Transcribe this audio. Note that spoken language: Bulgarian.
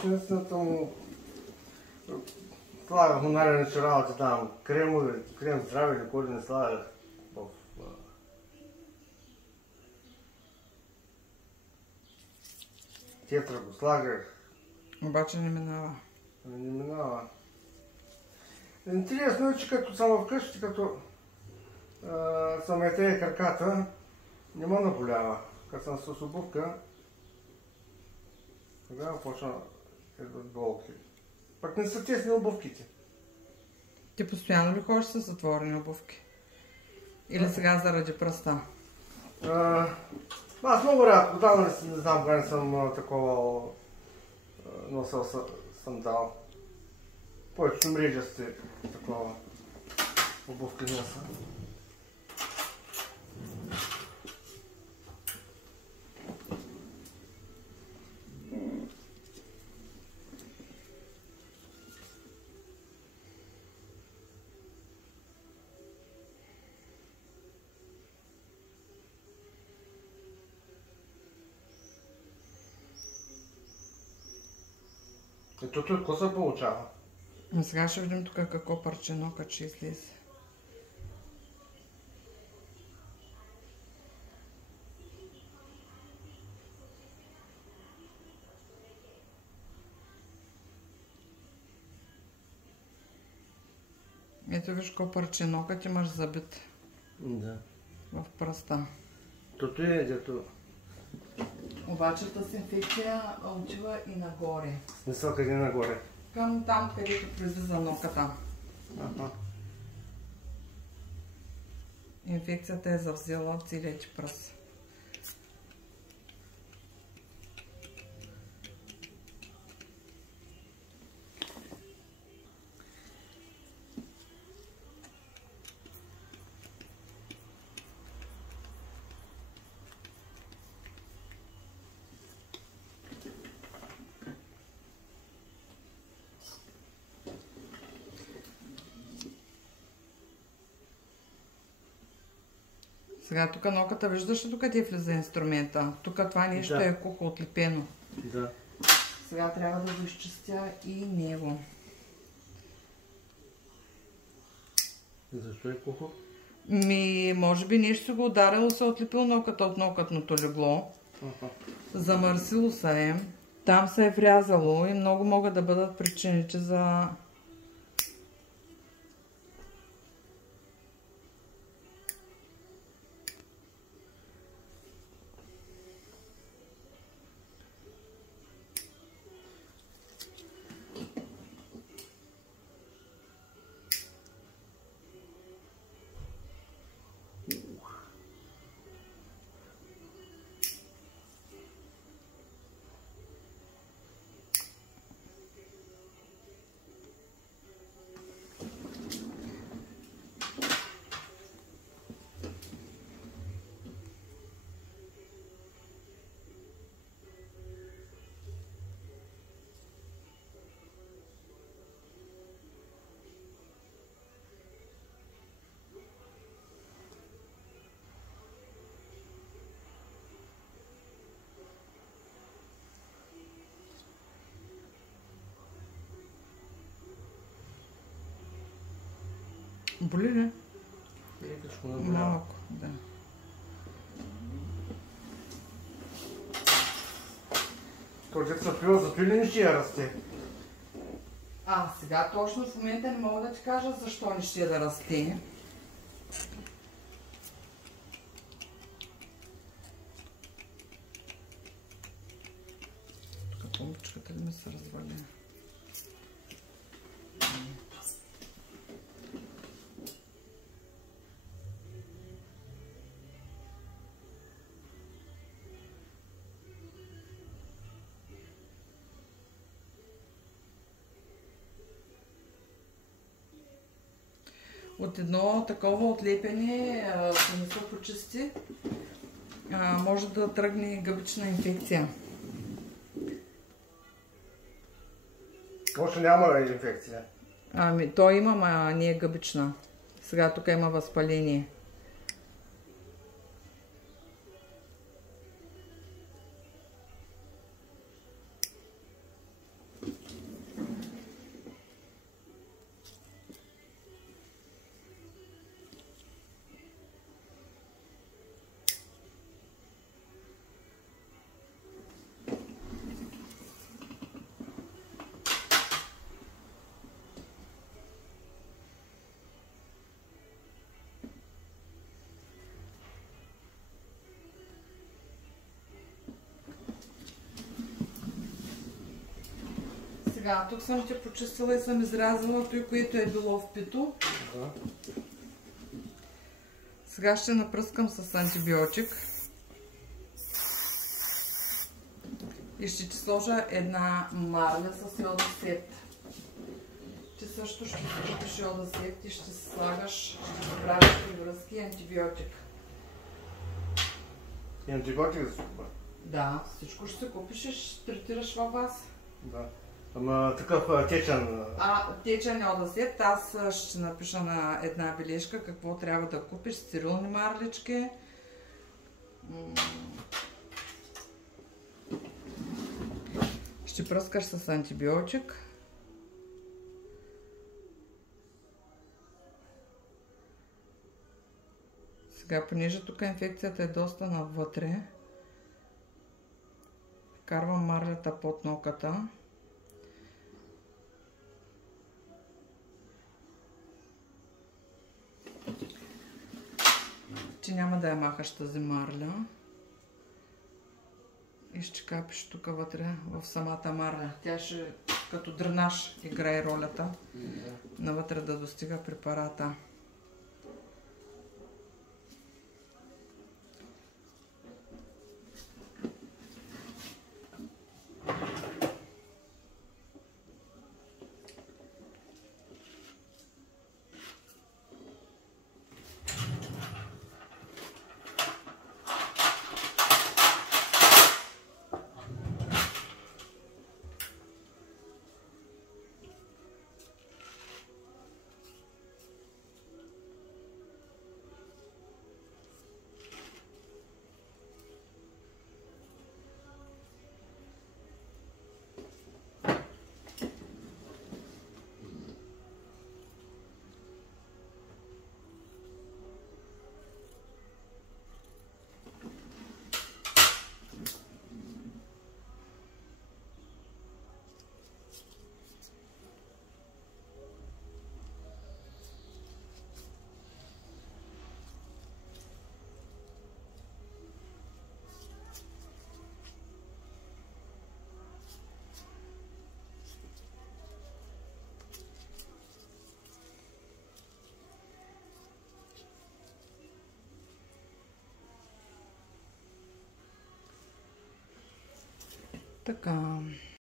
че наистина съм слагах му нарече работи там, крем здраве или кой да не слагах в тетра го слагах. Обаче не минава. Не минава. Интересно е, че като съм вкъщи, като съм етея краката, не ме наболява. Като съм с обувка, тогава почна да идват болки. Пък не са тесни обувките. Ти постоянно ли ходиш с затворени обувки? Или сега заради пръста? Аз много рядко, да, не знам кога не съм такова носил сандал. Повечето мрежасти такова обувки носа. Ето тук какво се получава? А сега ще видим тук какво парче нокът ще излезе. Ето виж какво парче нокът имаш забит. Да. В пръста. Тото е дето. Обаче тази инфекция отива и нагоре. Смисъл къде нагоре? Към там, където произлиза ноката. Аха. Инфекцията е завзела целият ти пръст. Сега тук ноката, виждаш ли докъде влиза инструмента? Тук това нещо е кухо отлепено. Да. Сега трябва да го изчистя и него. Защо е кухо? Може би нещо го ударило, се отлепил ноката от нокътното легло. Замърсило се е. Там се е врязало и много могат да бъдат причините за... Боли ли? Малко, да. Който се пила, зато ли не ще я расте? Сега точно в момента не мога да ти кажа защо не ще да расте. Тук помпичката ли ми се развали? От едно такова отлепене, ако не се почисти, може да тръгне гъбична инфекция. Още няма инфекция? Той има, ама не е гъбична. Сега тук има възпаление. Сега, тук съм ти почистила и съм изрязала той, което е било впито. Да. Сега ще напръскам с антибиотик. И ще ти сложа една марля с йодосет. Ти също ще си купиш йодосет и ще си слагаш, ще си правиш привръзки и антибиотик. И антибиотик да се купа? Да, всичко ще се купиш и ще третираш във вас. Да. Ама такъв течен... Течен йодосет, аз ще напиша на една бележка какво трябва да купиш. Стерилни марлички. Ще пръскаш с антибиотик. Сега, понеже тук инфекцията е доста навътре, вкарвам марлята под ноката. Ти няма да я махаш тази марля. И ще капиш тук вътре в самата марля. Тя ще като дренаж играе ролята. Навътре да достига препарата. Така.